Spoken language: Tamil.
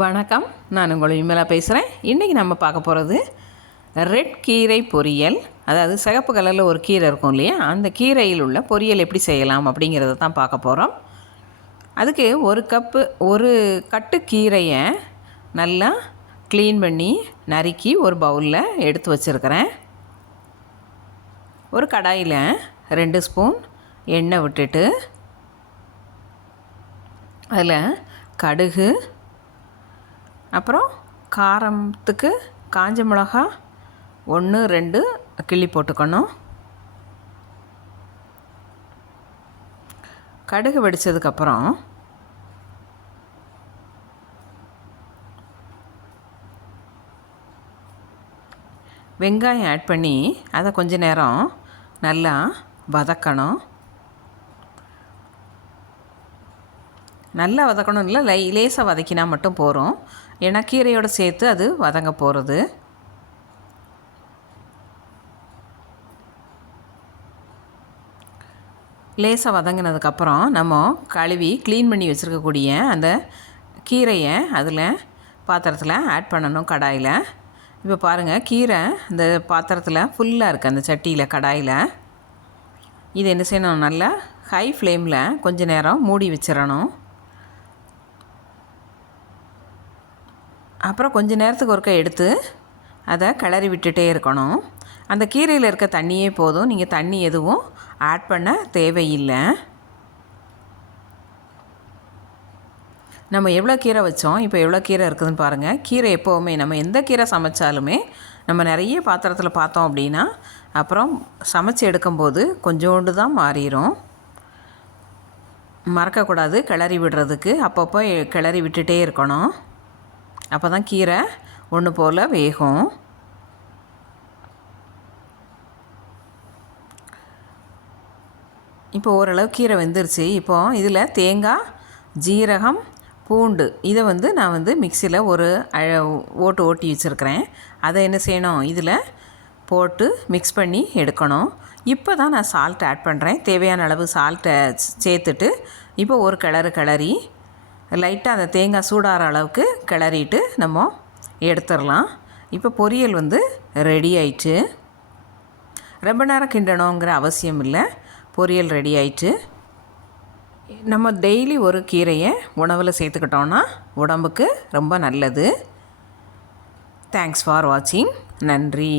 வணக்கம், நான் உங்கள் விமலா பேசுகிறேன். இன்றைக்கி நம்ம பார்க்க போகிறது ரெட் கீரை பொரியல். அதாவது சிகப்பு கலரில் ஒரு கீரை இருக்கும் இல்லையா, அந்த கீரையில் உள்ள பொரியல் எப்படி செய்யலாம் அப்படிங்கிறத தான் பார்க்க போகிறோம். அதுக்கு ஒரு கட்டு கீரையை நல்லா க்ளீன் பண்ணி நறுக்கி ஒரு பவுலில் எடுத்து வச்சுருக்கிறேன். ஒரு கடாயில் 2 ஸ்பூன் எண்ணெய் விட்டுட்டு அதில் கடுகு, அப்புறம் காரத்துக்கு காஞ்ச மிளகா 1-2 கிள்ளி போட்டுக்கணும். கடுகு வெடித்ததுக்கப்புறம் வெங்காயம் ஆட் பண்ணி அதை கொஞ்ச நேரம் நல்லா வதக்கணும். நல்லா வதக்கணும் இல்லை, லேசாக வதக்கினா மட்டும் போகிறோம். ஏன்னா கீரையோடு சேர்த்து அது வதங்க போகிறது. லேசாக வதங்கினதுக்கப்புறம் நம்ம கழுவி க்ளீன் பண்ணி வச்சுருக்கக்கூடிய அந்த கீரையை அதில் பாத்திரத்தில் ஆட் பண்ணணும், கடாயில். இப்போ பாருங்கள், கீரை இந்த பாத்திரத்தில் ஃபுல்லாக இருக்குது, அந்த சட்டியில், கடாயில். இது என்ன செய்யணும், நல்லா ஹை ஃப்ளேமில் கொஞ்சம் நேரம் மூடி வச்சிடணும். அப்புறம் கொஞ்சம் நேரத்துக்கு ஒருக்க எடுத்து அதை கிளறி விட்டுட்டே இருக்கணும். அந்த கீரையில் இருக்க தண்ணியே போதும், நீங்கள் தண்ணி எதுவும் ஆட் பண்ண தேவையில்லை. நம்ம எவ்வளோ கீரை வச்சோம், இப்போ எவ்வளோ கீரை இருக்குதுன்னு பாருங்கள். கீரை எப்போவுமே நம்ம எந்த கீரை சமைச்சாலுமே நம்ம நிறைய பாத்திரத்தில் பார்த்தோம் அப்படின்னா அப்புறம் சமைச்சு எடுக்கும்போது கொஞ்சோண்டு தான் மாறிடும். மறக்கக்கூடாது கிளறி விடுறதுக்கு, அப்பப்போ கிளறி விட்டுட்டே இருக்கணும். அப்போ தான் கீரை ஒன்று போல் வேகும். இப்போ ஓரளவு கீரை வெந்துருச்சு. இப்போது இதில் தேங்காய், ஜீரகம், பூண்டு இதை நான் மிக்சியில் ஒரு ஓட்டி வச்சுருக்கிறேன். அதை என்ன செய்யணும், இதில் போட்டு மிக்ஸ் பண்ணி எடுக்கணும். இப்போ தான் நான் சால்ட் ஆட் பண்ணுறேன். தேவையான அளவு சால்ட்டை சேர்த்துட்டு இப்போ ஒரு கிளறி லைட்டாக அந்த தேங்காய் சூடாகிற அளவுக்கு கிளறிட்டு நம்ம எடுத்துடலாம். இப்போ பொரியல் ரெடி ஆயிடுச்சு. ரொம்ப நேரம் கிண்டணுங்கிற அவசியம் இல்லை, பொரியல் ரெடி ஆயிடுச்சு. நம்ம டெய்லி ஒரு கீரையை உணவில் சேர்த்துக்கிட்டோன்னா உடம்புக்கு ரொம்ப நல்லது. தேங்க்ஸ் ஃபார் வாட்சிங். நன்றி.